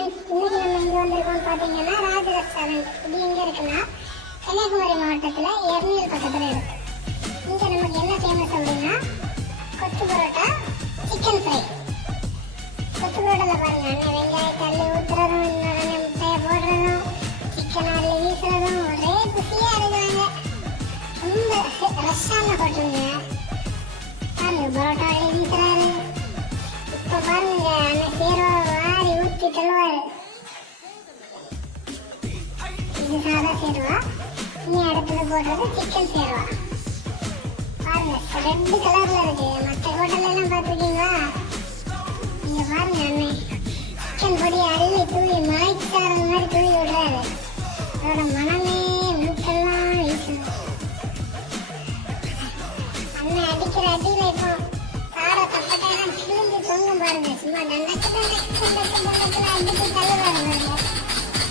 Friends, இன்னைக்கு நம்ம இங்க வந்திருக்கோம் பாத்தீங்கன்னா ராஜ் ரெஸ்டாரண்ட். இது எங்க இருக்குன்னா கன்னியாகுமரி மாவட்டத்துல எர்னியல் பக்கத்துல இருக்கு. இங்க நமக்கு என்ன ஃபேமஸ் அப்படின்னா கொத்து பரோட்டா, சிக்கன் ஃப்ரை. கொத்து பரோட்டால பாருங்க, அண்ணன் வெங்காயத்தை அள்ளி ஊத்துறதும், இன்னொரு முட்டையை போடுறதும், சிக்கன் அள்ளி வீசுறதும் ஒரே குசியா இருக்கிறாங்க. ரொம்ப ரஷ்ஷான ஹோட்டலுங்க. பாருங்க, பரோட்டா அள்ளி வீசுறாரு. இப்ப பாருங்க, அண்ணன் சேர்வா வாரி ஊத்தி தருவாரு. இது சாதா சேர்வா, இனி அடுத்தது போடுறது சிக்கன் சேர்வா. பாருங்க, ரெட் கலர்ல இருக்கு. மற்ற ஹோட்டல்ல எல்லாம் பாத்துருக்கீங்களா? இங்க பாருங்க, அண்ணன் சிக்கன் பொடி அள்ளி தூவி மாய்ச்சார மாதிரி தூவி விடுறாரு. அதோட மனமே மூக்கெல்லாம் வீசுது. அண்ணன் அடிக்கிற அடியில இப்போ கார தப்பட்டையெல்லாம் கிழிஞ்சு தொங்கும் பாருங்க. சும்மா தண்டக்கு அடிச்சு தள்ளுவாரு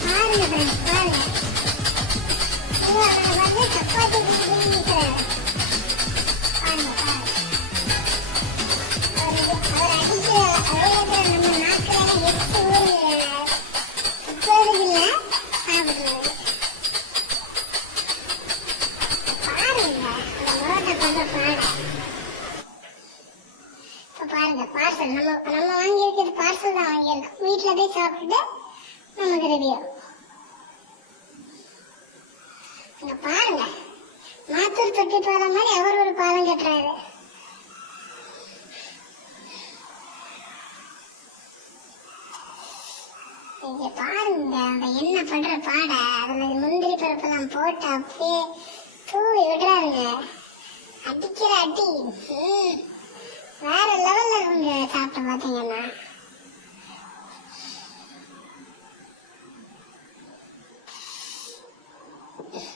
பாருங்க ஃப்ரெண்ட்ஸ். பாருங்க, அவரை வந்து சப்பாத்தி வீசுறாரு. பாருங்க பாருங்க, அவர் அடிக்கிற அவையில நம்ம நாக்கில எட்டு ஊர் சுத்தோடு இல்லை சாப்பிடுறது. பாருங்க, அந்த முரோட்டை பண்ற பாட. பாருங்க, பார்சல் நம்ம வாங்கி இருக்கிறது பார்சல் தான் வாங்கியிருக்கோம். வீட்டுல போய் சாப்பிட்டு நமக்கு ரெடி ஆகும். இங்க பாருங்க, மாத்தூர் தொட்டி பாலம் மாதிரி அவர் ஒரு பாலம் கட்டுறாரு. இங்க பாருங்க, அந்த எண்ணெய் பண்ற பாட, அதுல முந்திரி பருப்பெல்லாம் போட்டு அப்படியே தூவி விடுறாருங்க. அடிக்கிற அடி வேற லெவல்ல இருக்குங்க. சாப்பிட்டு பாத்தீங்கன்னா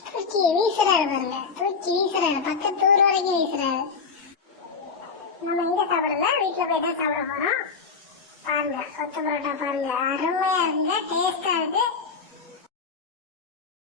தூக்கி வீசுறாரு பாருங்க, தூக்கி வீசுறாரு, பக்கத்து ஊர் வரைக்கும் வீசுறாரு. நம்ம இங்க சாப்பிடல, வீட்டுல போய் தான் சாப்பிட போறோம். பாருங்க, கொத்து பரோட்டா பாருங்க, அருமையா இருக்கு, டேஸ்டா இருக்கு.